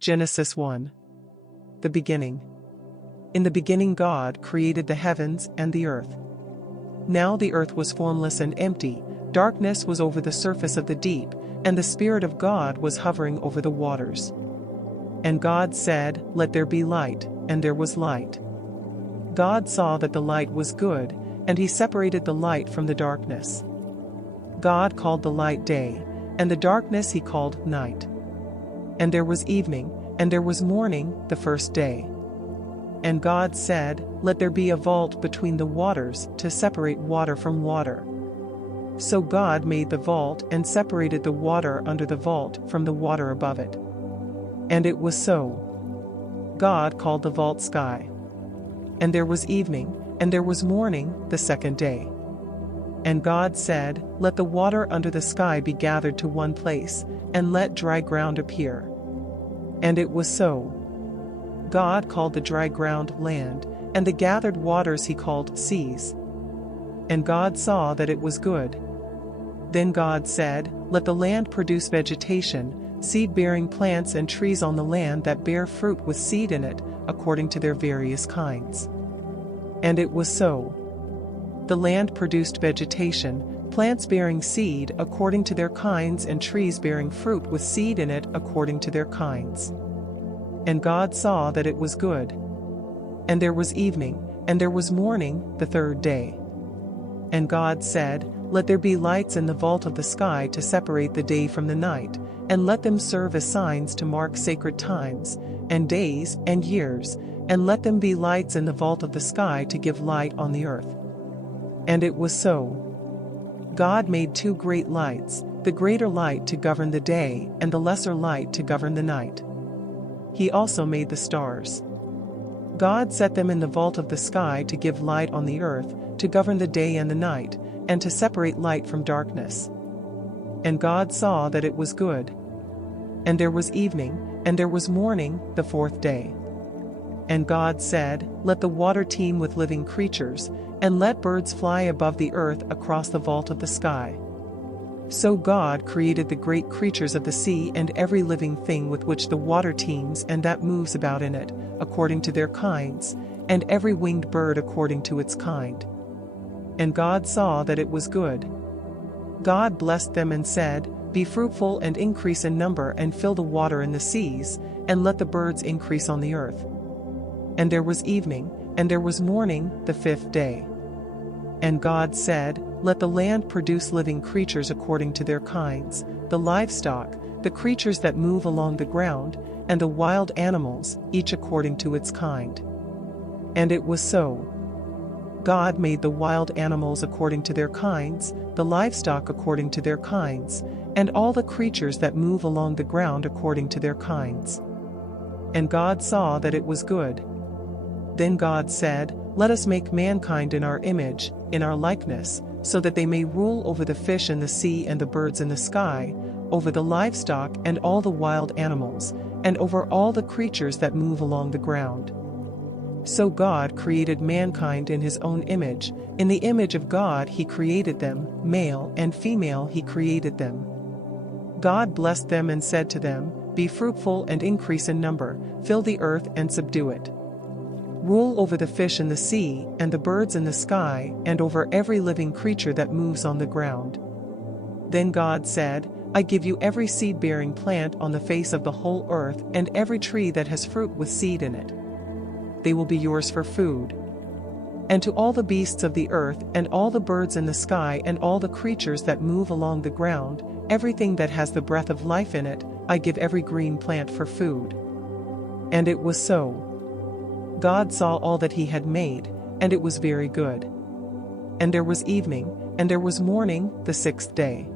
Genesis 1. The beginning. In the beginning God created the heavens and the earth. Now the earth was formless and empty, darkness was over the surface of the deep, and the Spirit of God was hovering over the waters. And God said, "Let there be light," and there was light. God saw that the light was good, and he separated the light from the darkness. God called the light day, and the darkness he called night. And there was evening, and there was morning, the first day. And God said, "Let there be a vault between the waters to separate water from water." So God made the vault and separated the water under the vault from the water above it. And it was so. God called the vault sky. And there was evening, and there was morning, the second day. And God said, "Let the water under the sky be gathered to one place, and let dry ground appear." And it was so. God called the dry ground land, and the gathered waters he called seas. And God saw that it was good. Then God said, "Let the land produce vegetation, seed-bearing plants and trees on the land that bear fruit with seed in it, according to their various kinds." And it was so. The land produced vegetation, plants bearing seed according to their kinds, and trees bearing fruit with seed in it according to their kinds. And God saw that it was good. And there was evening, and there was morning, the third day. And God said, "Let there be lights in the vault of the sky to separate the day from the night, and let them serve as signs to mark sacred times, and days, and years, and let them be lights in the vault of the sky to give light on the earth." And it was so. God made two great lights, the greater light to govern the day, and the lesser light to govern the night. He also made the stars. God set them in the vault of the sky to give light on the earth, to govern the day and the night, and to separate light from darkness. And God saw that it was good. And there was evening, and there was morning, the fourth day. And God said, "Let the water teem with living creatures, and let birds fly above the earth across the vault of the sky." So God created the great creatures of the sea and every living thing with which the water teems and that moves about in it, according to their kinds, and every winged bird according to its kind. And God saw that it was good. God blessed them and said, "Be fruitful and increase in number and fill the water in the seas, and let the birds increase on the earth." And there was evening, and there was morning, the fifth day. And God said, "Let the land produce living creatures according to their kinds, the livestock, the creatures that move along the ground, and the wild animals, each according to its kind." And it was so. God made the wild animals according to their kinds, the livestock according to their kinds, and all the creatures that move along the ground according to their kinds. And God saw that it was good. Then God said, "Let us make mankind in our image, in our likeness, so that they may rule over the fish in the sea and the birds in the sky, over the livestock and all the wild animals, and over all the creatures that move along the ground." So God created mankind in his own image, in the image of God he created them, male and female he created them. God blessed them and said to them, "Be fruitful and increase in number, fill the earth and subdue it. Rule over the fish in the sea, and the birds in the sky, and over every living creature that moves on the ground." Then God said, "I give you every seed-bearing plant on the face of the whole earth, and every tree that has fruit with seed in it. They will be yours for food. And to all the beasts of the earth, and all the birds in the sky, and all the creatures that move along the ground, everything that has the breath of life in it, I give every green plant for food." And it was so. God saw all that he had made, and it was very good. And there was evening, and there was morning, the sixth day.